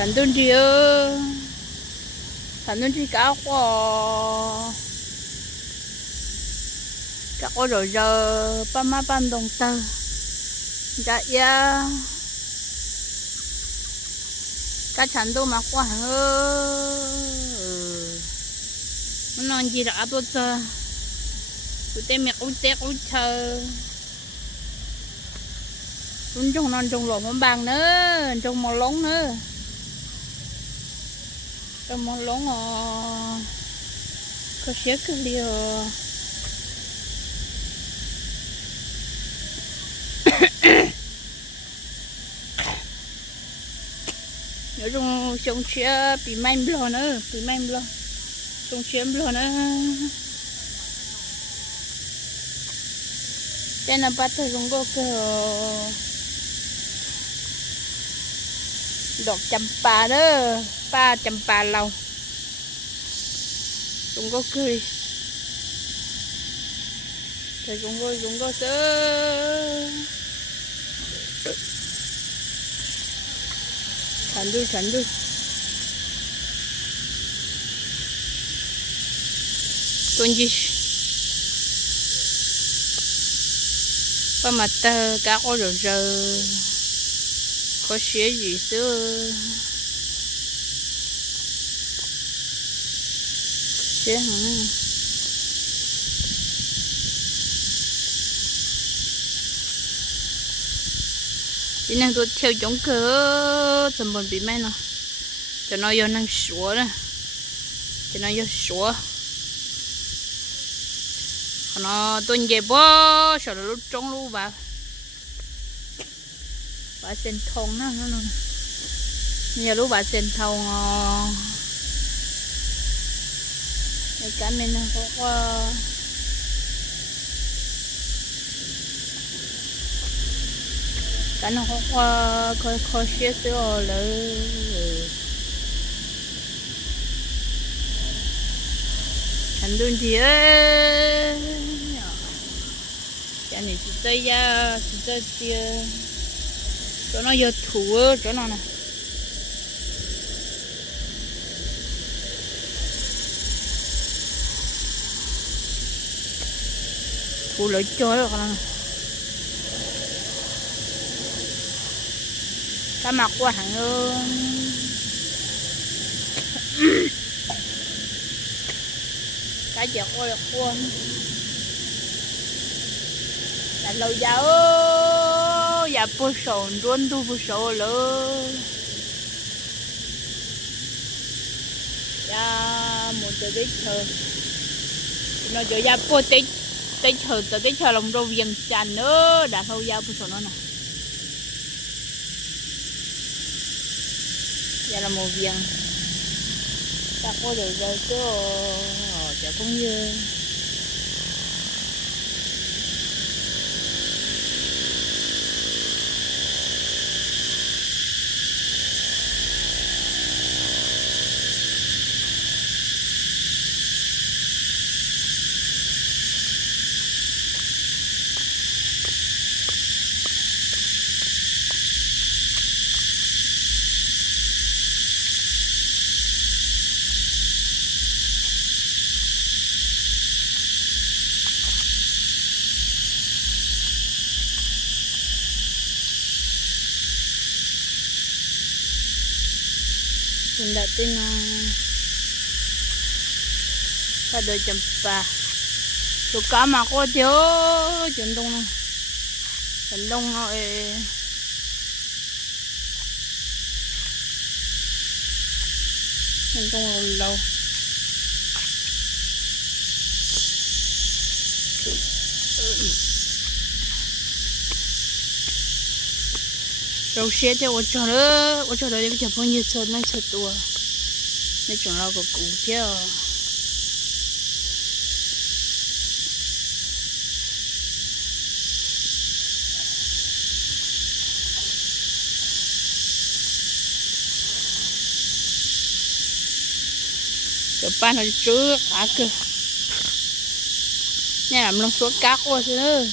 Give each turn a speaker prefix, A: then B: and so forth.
A: thần tuần trì ơ thần tuần trì cá quá. Cá quá rồi giờ, ba má ban đồng tơ. Dạ ya cá chăn đâu mà quá ơ ừ. nó non gì đã tôi chờ tụi tem mẹ cũng té cũng chờ cũng trong non trong lỗ mắm bằng nữa, trong màu lóng nữa trong màu lóng ờ có xếp cái liều nhớ dùng trong chia bị manh blo nữa bị manh blo trong chia blo nữa tên là bắt tôi dùng gốc cơ đọt chăm pa đó pa chăm pa lâu. Cũng có cười. Thì cũng có cũng có sơ chẳng đuôi chẳng đuôi con gì có mặt tơ, cá có rồi giờ có xế gì xưa. Chứ hả? Chị năng tôi theo chống cơ tầm bồn bị mẹ nó cho nó vô năng sủa đó cho nó vô sủa còn nó tuần về bó sợ là lúc trống luôn vào. Bà sen thông nó nó giờ lúc bà sen thông ờ, giờ cả mình có qua cả nó có qua coi coi xe sữa lỡ. Thành đun gì ấy cái này chỉ tới ya chỉ tới tia cho nó giờ thua, cho nó này thủ lợi chơi rồi con. Cá mặt quá hẳn luôn cá giật quá, được quá. Là lâu giàu ya bù sầu luôn tu bù sầu luôn, ya một giờ đến chờ nó giờ ya bù tới tới chờ tới tới chờ lòng râu viền chăn nữa đã thâu giao phụ sầu nó nè. Giờ là một viên ta có được rồi chứ. Ờ chả cũng như mình đã tin nó ta đôi chậm ba tụ cá mà có thiếu chuyển đông chuyển đông rồi chuyển đông lâu lâu ừ. đầu xe cho ô cho đó ô cho đó đi chụp phong nhiệt sốt nó sốt tua nó chuẩn lo của cụ theo. Chụp ban nó trước à cơ. Nhà làm lông xuống cát quá rồi